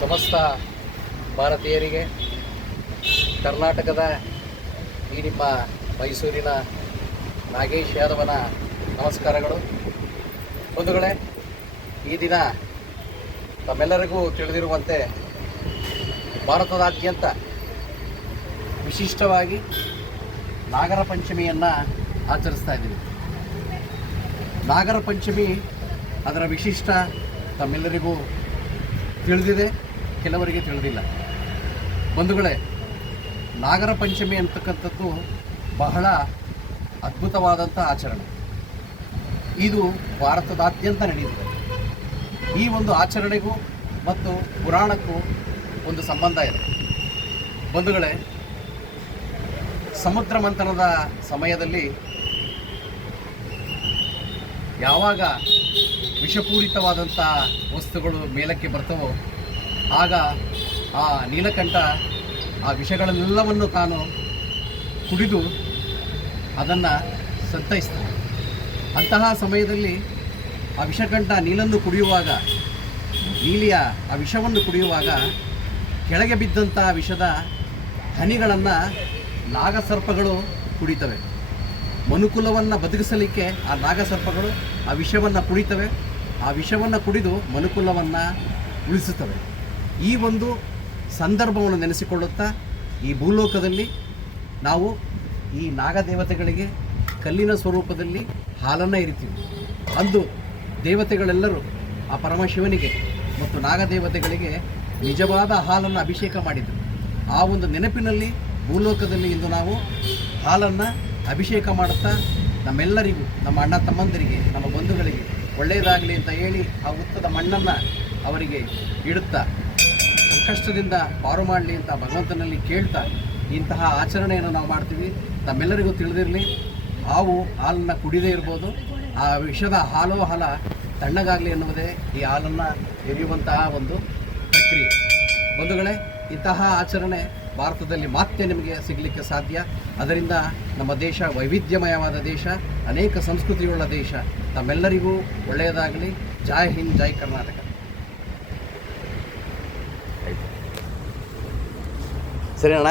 ಸಮಸ್ತ ಭಾರತೀಯರಿಗೆ ಕರ್ನಾಟಕದ ಈ ನಿಮ್ಮ ಮೈಸೂರಿನ ನಾಗೇಶ್ ಯಾದವನ ನಮಸ್ಕಾರಗಳು. ಬಂಧುಗಳೇ, ಈ ದಿನ ತಮ್ಮೆಲ್ಲರಿಗೂ ತಿಳಿದಿರುವಂತೆ ಭಾರತದಾದ್ಯಂತ ವಿಶಿಷ್ಟವಾಗಿ ನಾಗರ ಪಂಚಮಿಯನ್ನು ಆಚರಿಸ್ತಾ ಇದ್ದೀವಿ. ನಾಗರ ಪಂಚಮಿ ಅದರ ವಿಶಿಷ್ಟ ತಮ್ಮೆಲ್ಲರಿಗೂ ತಿಳಿದಿದೆ, ಕೆಲವರಿಗೆ ತಿಳಿದಿಲ್ಲ. ಬಂಧುಗಳೇ, ನಾಗರ ಪಂಚಮಿ ಅಂತಕ್ಕಂಥದ್ದು ಬಹಳ ಅದ್ಭುತವಾದಂಥ ಆಚರಣೆ. ಇದು ಭಾರತದಾದ್ಯಂತ ನಡೆಯುತ್ತದೆ. ಈ ಒಂದು ಆಚರಣೆಗೂ ಮತ್ತು ಪುರಾಣಕ್ಕೂ ಒಂದು ಸಂಬಂಧ ಇದೆ. ಬಂಧುಗಳೇ, ಸಮುದ್ರ ಮಂಥನದ ಸಮಯದಲ್ಲಿ ಯಾವಾಗ ವಿಷಪೂರಿತವಾದಂಥ ವಸ್ತುಗಳು ಮೇಲಕ್ಕೆ ಬರ್ತವೋ ಆಗ ಆ ನೀಲಕಂಠ ಆ ವಿಷಗಳನ್ನೆಲ್ಲವನ್ನು ತಾನು ಕುಡಿದು ಅದನ್ನು ಸಂತೈಸ್ತಾನೆ. ಅಂತಹ ಸಮಯದಲ್ಲಿ ಆ ವಿಷಕಂಠ ನೀಲನ್ನು ಕುಡಿಯುವಾಗ, ನೀಲಿಯ ಆ ವಿಷವನ್ನು ಕುಡಿಯುವಾಗ ಕೆಳಗೆ ಬಿದ್ದಂಥ ವಿಷದ ಹನಿಗಳನ್ನು ನಾಗಸರ್ಪಗಳು ಕುಡಿತವೆ. ಮನುಕುಲವನ್ನು ಬದುಕಿಸಲಿಕ್ಕೆ ಆ ನಾಗಸರ್ಪಗಳು ಆ ವಿಷವನ್ನು ಕುಡಿತವೆ. ಆ ವಿಷವನ್ನು ಕುಡಿದು ಮನುಕುಲವನ್ನು ಉಳಿಸುತ್ತವೆ. ಈ ಒಂದು ಸಂದರ್ಭವನ್ನು ನೆನೆಸಿಕೊಳ್ಳುತ್ತಾ ಈ ಭೂಲೋಕದಲ್ಲಿ ನಾವು ಈ ನಾಗದೇವತೆಗಳಿಗೆ ಕಲ್ಲಿನ ಸ್ವರೂಪದಲ್ಲಿ ಹಾಲನ್ನು ಇರಿತೀವಿ. ಅಂದು ದೇವತೆಗಳೆಲ್ಲರೂ ಆ ಪರಮಶಿವನಿಗೆ ಮತ್ತು ನಾಗದೇವತೆಗಳಿಗೆ ನಿಜವಾದ ಹಾಲನ್ನು ಅಭಿಷೇಕ ಮಾಡಿದರು. ಆ ಒಂದು ನೆನಪಿನಲ್ಲಿ ಭೂಲೋಕದಲ್ಲಿ ಇಂದು ನಾವು ಹಾಲನ್ನು ಅಭಿಷೇಕ ಮಾಡುತ್ತಾ ನಮ್ಮೆಲ್ಲರಿಗೂ, ನಮ್ಮ ಅಣ್ಣ ತಮ್ಮಂದರಿಗೆ, ನಮ್ಮ ಬಂಧುಗಳಿಗೆ ಒಳ್ಳೆಯದಾಗಲಿ ಅಂತ ಹೇಳಿ ಆ ಹುತ್ತದ ಮಣ್ಣನ್ನು ಅವರಿಗೆ ಇಡುತ್ತಾ ಸಂಕಷ್ಟದಿಂದ ಪಾರು ಮಾಡಲಿ ಅಂತ ಭಗವಂತನಲ್ಲಿ ಕೇಳ್ತಾ ಇಂತಹ ಆಚರಣೆಯನ್ನು ನಾವು ಮಾಡ್ತೀವಿ. ತಮ್ಮೆಲ್ಲರಿಗೂ ತಿಳಿದಿರಲಿ, ಹಾವು ಹಾಲನ್ನು ಕುಡಿದೇ ಇರ್ಬೋದು, ಆ ವಿಷದ ಹಾಲು ಹಾಲ ತಣ್ಣಗಾಗಲಿ ಎನ್ನುವುದೇ ಈ ಹಾಲನ್ನು ಎರೆಯುವಂತಹ ಒಂದು ಪ್ರಕ್ರಿಯೆ. ಬಂಧುಗಳೇ, ಇಂತಹ ಆಚರಣೆ ಭಾರತದಲ್ಲಿ ಮತ್ತೆ ನಿಮಗೆ ಸಿಗಲಿಕ್ಕೆ ಸಾಧ್ಯ. ಅದರಿಂದ ನಮ್ಮ ದೇಶ ವೈವಿಧ್ಯಮಯವಾದ ದೇಶ, ಅನೇಕ ಸಂಸ್ಕೃತಿಯುಳ್ಳ ದೇಶ. ತಮ್ಮೆಲ್ಲರಿಗೂ ಒಳ್ಳೆಯದಾಗಲಿ. ಜೈ ಹಿಂದ್, ಜೈ ಕರ್ನಾಟಕ. ಸರಿ ಅಣ್ಣ.